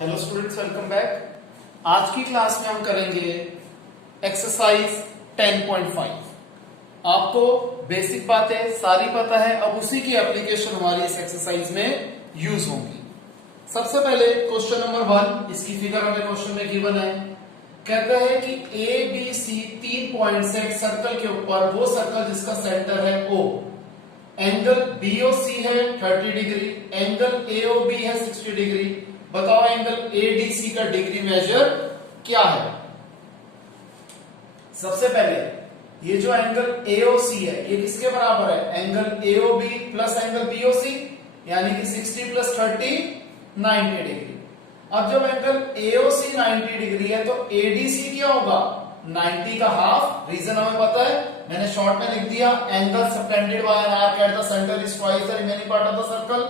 Hello students, welcome back. आज की class में हम करेंगे एक्सरसाइज 10.5। आपको बेसिक बातें सारी पता है, अब उसी की एप्लीकेशन हमारी इस एक्सरसाइज में यूज होंगी। सबसे पहले क्वेश्चन नंबर 1, इसकी फिगर हमें क्वेश्चन में गिवन है। कहता है कि ए बी सी 3 पॉइंट से एक सर्कल के ऊपर, वो सर्कल जिसका सेंटर है O, एंगल BOC है 30 डिग्री, एंगल AOB है 60 डिग्री। बताओ एंगल ADC का डिग्री मेजर क्या है। सबसे पहले ये जो एंगल AOC है ये किसके बराबर है? Angle AOB plus angle BOC, यानी कि 60 प्लस 30 90 डिग्री। अब जब एंगल AOC 90 डिग्री है तो ADC क्या होगा? 90 का हाफ। रीजन हमें पता है, मैंने शॉर्ट में लिख दिया, angle subtended by an arc at the centre is twice the remaining part of the circle.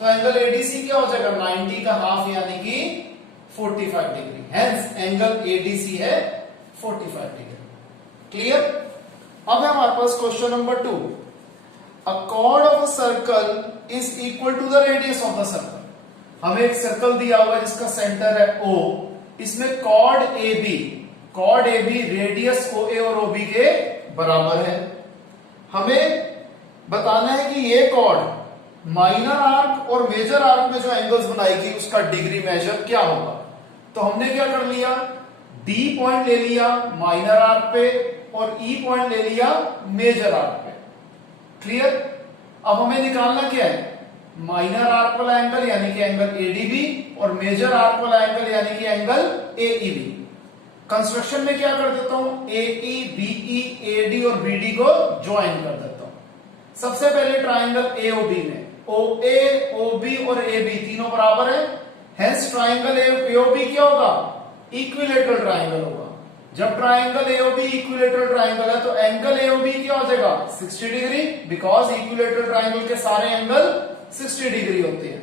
तो एंगल ADC क्या हो जाएगा? 90 का हाफ यानी कि 45 डिग्री। हेंस एंगल ADC है 45 डिग्री। क्लियर? अब है हमारे पास question number 2। A chord of a circle is equal to the radius of the circle. हमें एक सर्कल दिया हुआ है जिसका सेंटर है O। इसमें कॉर्ड AB रेडियस OA और OB के बराबर है। हमें बताना है कि ये कॉर्ड माइनर आर्क और मेजर आर्क में जो एंगल्स बनाएगी उसका डिग्री मेजर क्या होगा। तो हमने क्या कर लिया, D पॉइंट ले लिया माइनर आर्क पे और E पॉइंट ले लिया मेजर आर्क पे। क्लियर? अब हमें निकालना क्या है? माइनर आर्क वाला एंगल यानी कि एंगल ADB और मेजर आर्क वाला एंगल यानी कि एंगल AEB। कंस्ट्रक्शन में क्या कर देता हूं, AE, BE, AD और BD को ज्वाइन कर देता हूं। सबसे पहले ट्राइंगल AOB में OA, OB और AB तीनों बराबर है। हेंस ट्राइंगल AOB क्या होगा? इक्विलेटरल ट्राइंगल होगा। जब ट्राइंगल AOB इक्विलेटरल ट्राइंगल है तो एंगल AOB क्या हो जाएगा? 60 डिग्री, बिकॉज इक्विलेटरल ट्राइंगल के सारे एंगल 60 डिग्री होते हैं।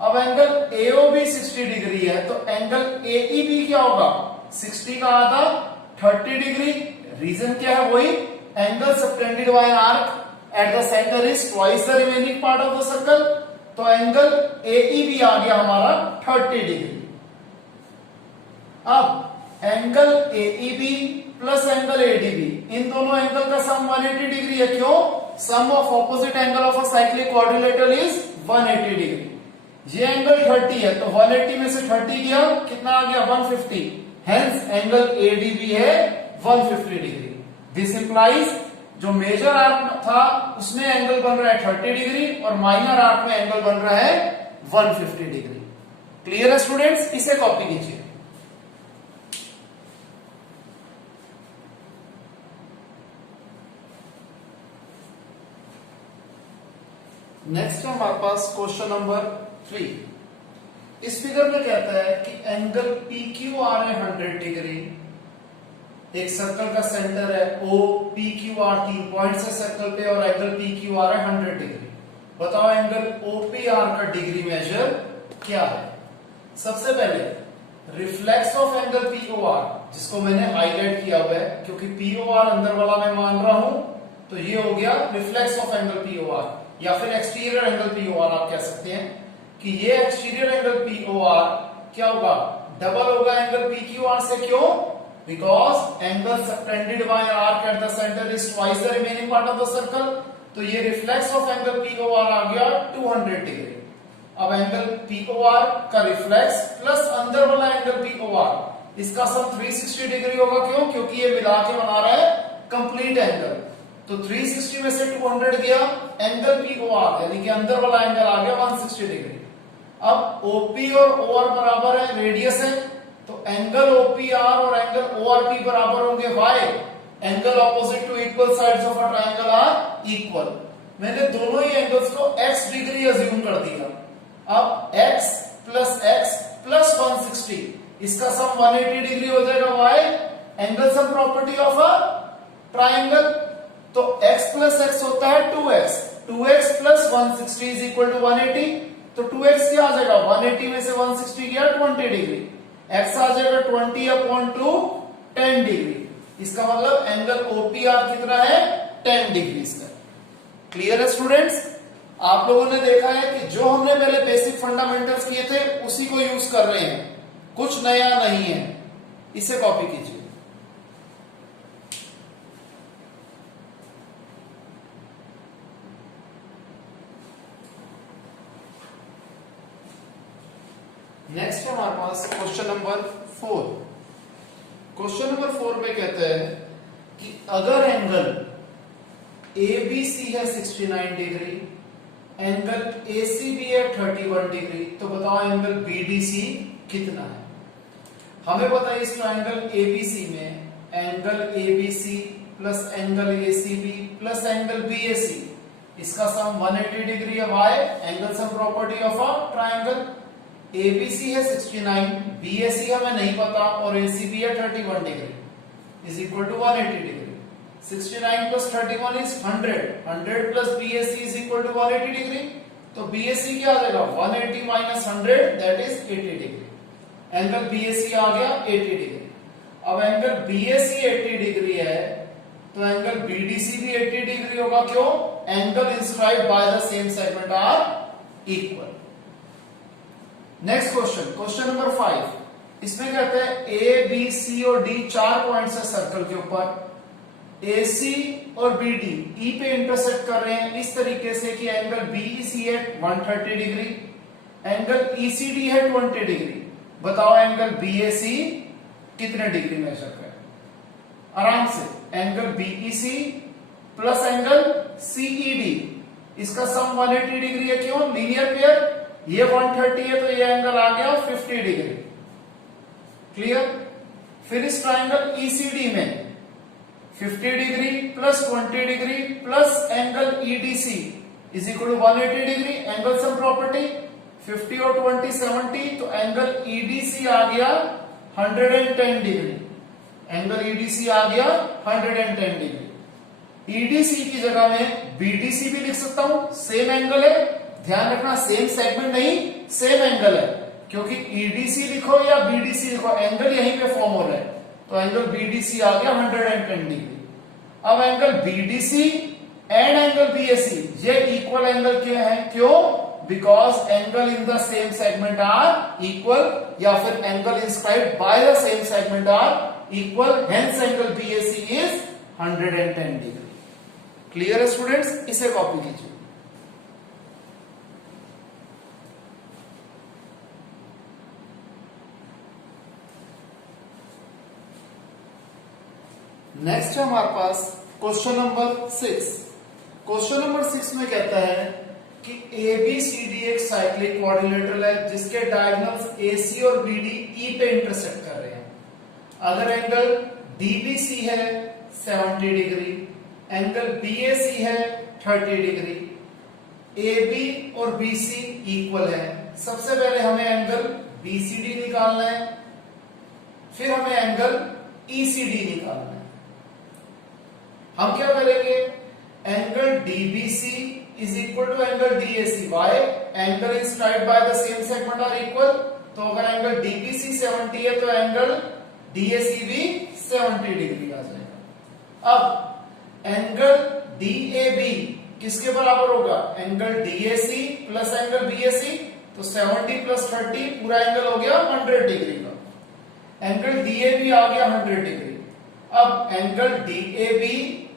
अब एंगल AOB 60 डिग्री है तो एंगल AEB क्या होगा? 60 का आधा 30 डिग्री। रीजन क्या है? वही angle subtended by an arc at the centre is twice the remaining part of the circle. तो एंगल AEB आ गया हमारा 30 डिग्री। अब angle AEB plus angle ADB, इन दोनों एंगल का सम 180 डिग्री है। क्यों? Sum of opposite angle of a cyclic quadrilateral is 180 degree. ये एंगल 30 है तो 180 में से 30 गया, कितना आ गया? 150। हेंस एंगल ADB है 150 डिग्री। दिस इंप्लाइज जो मेजर आर्क था उसमें एंगल बन रहा है 30 डिग्री और माइनर आर्क में एंगल बन रहा है 150 डिग्री। क्लियर है स्टूडेंट्स? इसे कॉपी कीजिए। नेक्स्ट है हमारे पास क्वेश्चन नंबर 3। इस फिगर में कहता है कि एंगल PQR है 100 डिग्री। एक सर्कल का सेंटर है O, PQR 3 पॉइंट से सर्कल पे और एंगल PQR है 100 डिग्री। बताओ एंगल OPR का डिग्री मेजर क्या है। सबसे पहले रिफ्लेक्स ऑफ एंगल POR, जिसको मैंने हाईलाइट किया हुआ है क्योंकि POR अंदर वाला मैं मान रहा हूं, तो ये हो गया रिफ्लेक्स ऑफ एंगल POR या फिर एक्सटीरियर एंगल POR आप कह सकते हैं कि ये एक्सटीरियर एंगल POR क्या होगा? डबल होगा एंगल PQR से। क्यों? Because angle subtended by an arc at the centre is twice the remaining part of the circle. तो ये रिफ्लेक्स ऑफ एंगल POR आ गया 200 डिग्री। अब एंगल POR का रिफ्लेक्स प्लस अंदर वाला एंगल POR, इसका सम 360 डिग्री होगा। क्यों? क्योंकि ये मिला के बना रहा है कंप्लीट एंगल। तो 360 में से 200 गया, एंगल POR यानी कि अंदर वाला एंगल आ गया 160 डिग्री। अब OP और OR बराबर है, रेडियस है, तो एंगल OPR और एंगल ORP बराबर होंगे। Why? Angle opposite to equal sides of a triangle are equal. मैंने दोनों ही एंगल्स को x डिग्री अज्यूम कर दिया। अब x प्लस 160, इसका सम 180 डिग्री हो जाएगा। Why? Angle sum property of a triangle. तो x प्लस x होता है 2x। 2x plus 160 is equal to 180। तो 2x क्या आ जाएगा? 180 में से 160 गया 20 डिग्री। x आ जाएगा 20/2 10 डिग्री। इसका मतलब एंगल OPR कितना है? 10 डिग्री इसका। क्लियर है स्टूडेंट्स? आप लोगों ने देखा है कि जो हमने पहले बेसिक फंडामेंटल्स किए थे उसी को यूज कर रहे हैं, कुछ नया नहीं है। इसे कॉपी कीजिए। नेक्स्ट है हमारे पास क्वेश्चन नंबर 4। क्वेश्चन नंबर 4 में कहते हैं कि अगर एंगल ABC है 69 डिग्री, एंगल ACB है 31 डिग्री, तो बताओ एंगल BDC कितना है। हमें पता है इस ट्रायंगल ABC में angle ABC plus angle ACB plus angle BAC, इसका सम 180 डिग्री है। Why? Angle sum property of a triangle. ABC है 69, BAC हमें नहीं पता और ACB है 31 degree is equal to 180 degree. 69 plus 31 is 100, 100 plus BAC is equal to 180 degree. तो BAC क्या आ जाएगा? 180 minus 100 that is 80 degree. Angle BAC आ गया 80 डिग्री। अब एंगल BAC 80 डिग्री है तो एंगल BDC भी 80 डिग्री होगा। क्यों? Angle inscribed by the same segment are equal. Next question, question number 5। इसमें कहते हैं A, B, C और D 4 पॉइंट्स है सर्कल के ऊपर। AC और BD E पे इंटरसेक्ट कर रहे हैं इस तरीके से कि एंगल BEC है 130 डिग्री, एंगल ECD है 20 डिग्री। बताओ एंगल BAC कितने डिग्री मेजर करे? आराम से, angle BEC plus angle CED, इसका सम 180 डिग्री है। क्यों? Linear pair. ये 130 है तो ये एंगल आ गया 50 डिग्री। क्लियर? फिर इस ट्रायंगल ECD में 50 degree plus 20 degree plus angle EDC is equal to 180 degree. Angle sum property 50 और 20 70, तो एंगल EDC आ गया 110 डिग्री। एंगल EDC आ गया 110 डिग्री। EDC की जगह में BDC भी लिख सकता हूं, सेम एंगल है। ध्यान रखना, सेम सेगमेंट नहीं, सेम एंगल है, क्योंकि EDC लिखो या BDC लिखो एंगल यहीं पे फॉर्म हो रहा है। तो एंगल BDC आ गया 110 डिग्री। अब angle BDC and angle BAC ये इक्वल एंगल क्यों है? क्यों? Because angle in the same segment are equal, या फिर angle inscribed by the same segment are equal, hence angle BAC is 110 degree. Clear है students? इसे copy कीजिए। Next है हमारे पास क्वेश्चन नंबर 6। क्वेश्चन नंबर 6 में कहता है कि ABCD एक साइक्लिक क्वाड्रिलेटरल है जिसके डायगोनल्स AC और BD E पे इंटरसेक्ट कर रहे हैं। अगर एंगल DBC है 70 डिग्री, एंगल BAC है 30 डिग्री, AB और BC इक्वल है। सबसे पहले हमें एंगल BCD निकालना है, फिर हमें एंगल ECD निकालना है। हम क्या करेंगे? Angle DBC is equal to angle DAC। Why? Angle inscribed by the same segment are equal. तो अगर एंगल DBC 70 है तो एंगल DAC भी 70 डिग्री आ जाएगा। अब एंगल DAB किसके बराबर होगा? Angle DAC plus angle BAC, तो 70 प्लस 30 पूरा एंगल हो गया 100 डिग्री का। एंगल DAB आ गया 100 डिग्री। अब angle DAB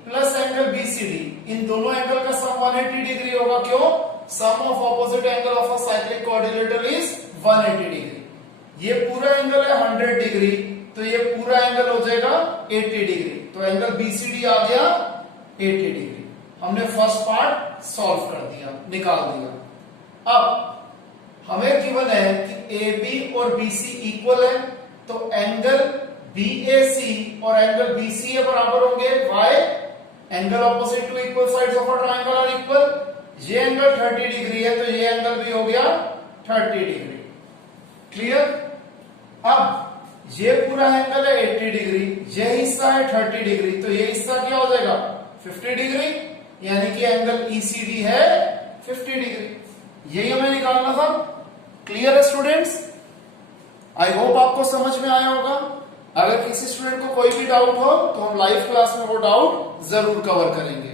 plus angle BCD, इन दोनों एंगल का सम 180 डिग्री होगा। क्यों? Sum of opposite angle of a cyclic quadrilateral is 180 degree. ये पूरा एंगल है 100 डिग्री, तो ये पूरा एंगल हो जाएगा 80 डिग्री। तो एंगल BCD आ गया 80 डिग्री। हमने फर्स्ट पार्ट सॉल्व कर दिया, निकाल दिया। अब हमें गिवन है कि AB और BC इक्वल है, तो एंगल BAC और एंगल BCA बराबर होंगे। Why? Angle opposite to equal sides of a triangle are equal. ये एंगल 30 डिग्री है तो ये एंगल भी हो गया 30 डिग्री। क्लियर? अब ये पूरा एंगल है 80 डिग्री, ये हिस्सा है 30 डिग्री, तो ये हिस्सा क्या हो जाएगा? 50 डिग्री, यानी कि एंगल ECD है 50 डिग्री। यही हमें निकालना था। क्लियर है स्टूडेंट्स? आई होप आपको समझ में आया होगा। अगर किसी स्टूडेंट को कोई भी डाउट हो तो हम लाइव क्लास में वो डाउट जरूर कवर करेंगे।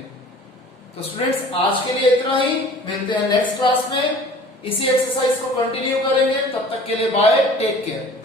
तो स्टूडेंट्स आज के लिए इतना ही, मिलते हैं नेक्स्ट क्लास में, इसी एक्सरसाइज को कंटिन्यू करेंगे। तब तक के लिए बाय, टेक केयर।